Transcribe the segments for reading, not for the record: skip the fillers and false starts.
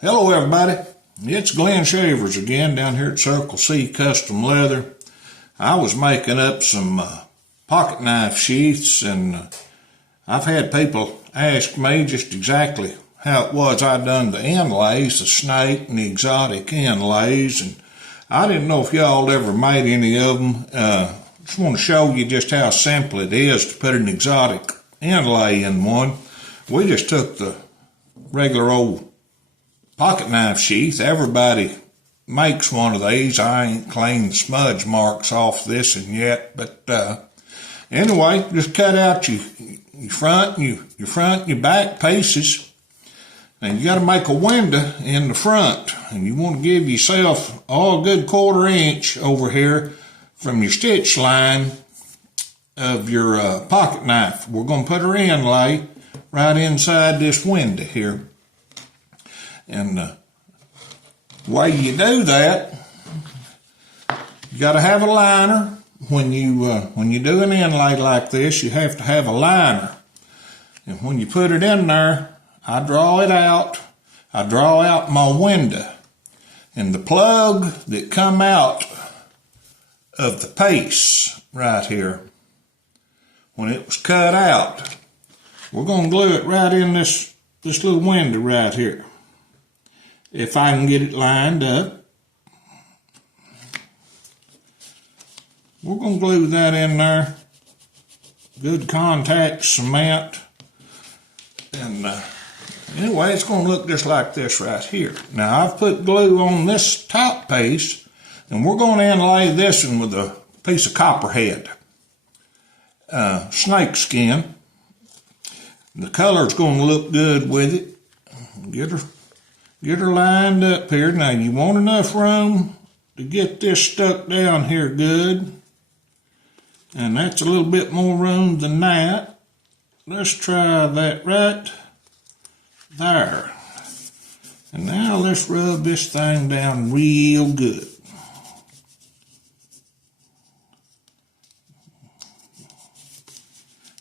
Hello everybody, it's Glenn Shavers again down here at Circle C Custom Leather. I was making up some pocket knife sheaths, and I've had people ask me just exactly how it was I done the inlays, the snake and the exotic inlays, and I didn't know if y'all ever made any of them. Just want to show you just how simple it is to put an exotic inlay in one. We just took the regular old pocket knife sheath. Everybody makes one of these. I ain't cleaned the smudge marks off this and yet, but anyway, just cut out your front and your back pieces, and you got to make a window in the front, and you want to give yourself a good 1/4 inch over here from your stitch line of your pocket knife. We're going to put our inlay right inside this window here. And the way you do that, you got to have a liner. When you do an inlay like this, you have to have a liner. And when you put it in there, I draw it out. I draw out my window. And the plug that come out of the piece right here, when it was cut out, we're going to glue it right in this little window right here. If I can get it lined up, we're going to glue that in there. Good contact cement. And anyway, it's going to look just like this right here. Now, I've put glue on this top piece, and we're going to inlay this one with a piece of copperhead, snake skin. The color's going to look good with it. Get her lined up here. Now, you want enough room to get this stuck down here good. And that's a little bit more room than that. Let's try that right there. And now let's rub this thing down real good.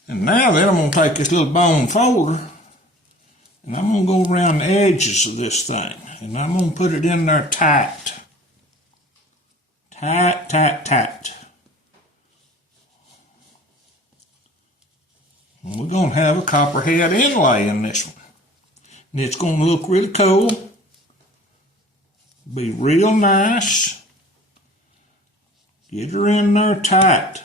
And now then, I'm going to take this little bone folder, and I'm going to go around the edges of this thing, and I'm going to put it in there tight. Tight, tight, tight. And we're going to have a copperhead inlay in this one. And it's going to look really cool. Be real nice. Get her in there tight.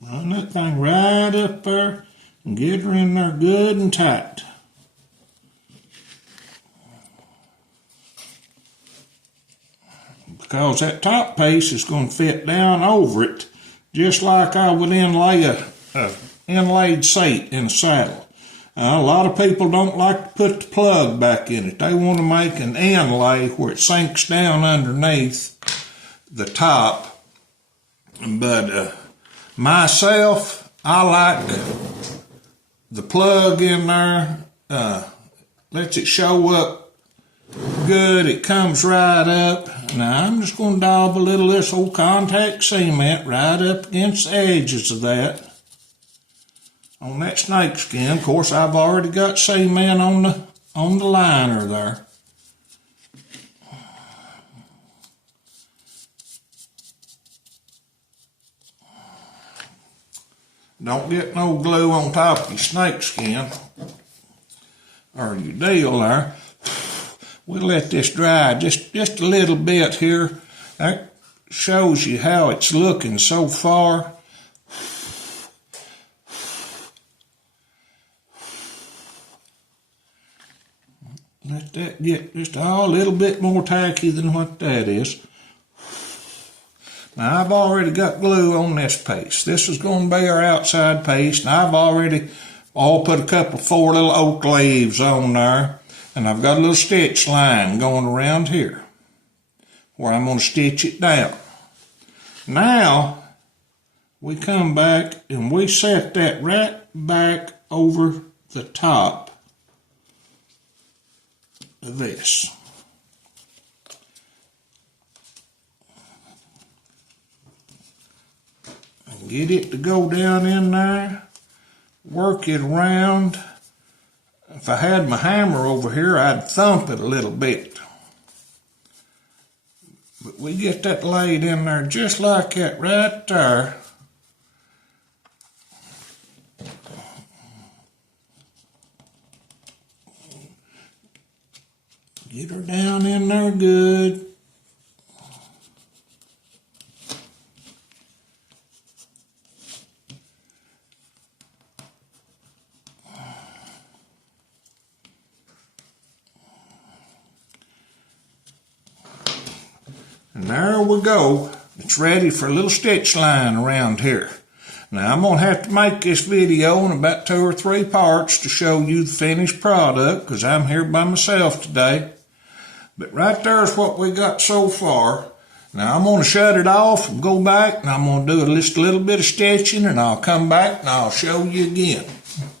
Run that thing right up there and get her in there good and tight. Because that top piece is going to fit down over it, just like I would inlay a inlaid seat in a saddle. A lot of people don't like to put the plug back in it. They want to make an inlay where it sinks down underneath the top. But myself, I like the plug in there. Lets it show up good. It comes right up. Now I'm just going to daub a little of this old contact cement right up against the edges of that. On that snake skin. Of course, I've already got cement on the liner there. Don't get no glue on top of your snake skin or your deal there. We'll let this dry just a little bit here. That shows you how it's looking so far. Let that get just a little bit more tacky than what that is. Now, I've already got glue on this piece. This is going to be our outside piece, and I've already put a couple 4 little oak leaves on there. And I've got a little stitch line going around here where I'm going to stitch it down. Now, we come back and we set that right back over the top of this. And get it to go down in there, work it around If I had my hammer over here, I'd thump it a little bit. But we get that laid in there just like that right there. Get her down in there good. And there we go. It's ready for a little stitch line around here. Now I'm going to have to make this video in about 2 or 3 parts to show you the finished product because I'm here by myself today. But right there's what we got so far. Now I'm going to shut it off and go back and I'm going to do just a little bit of stitching and I'll come back and I'll show you again.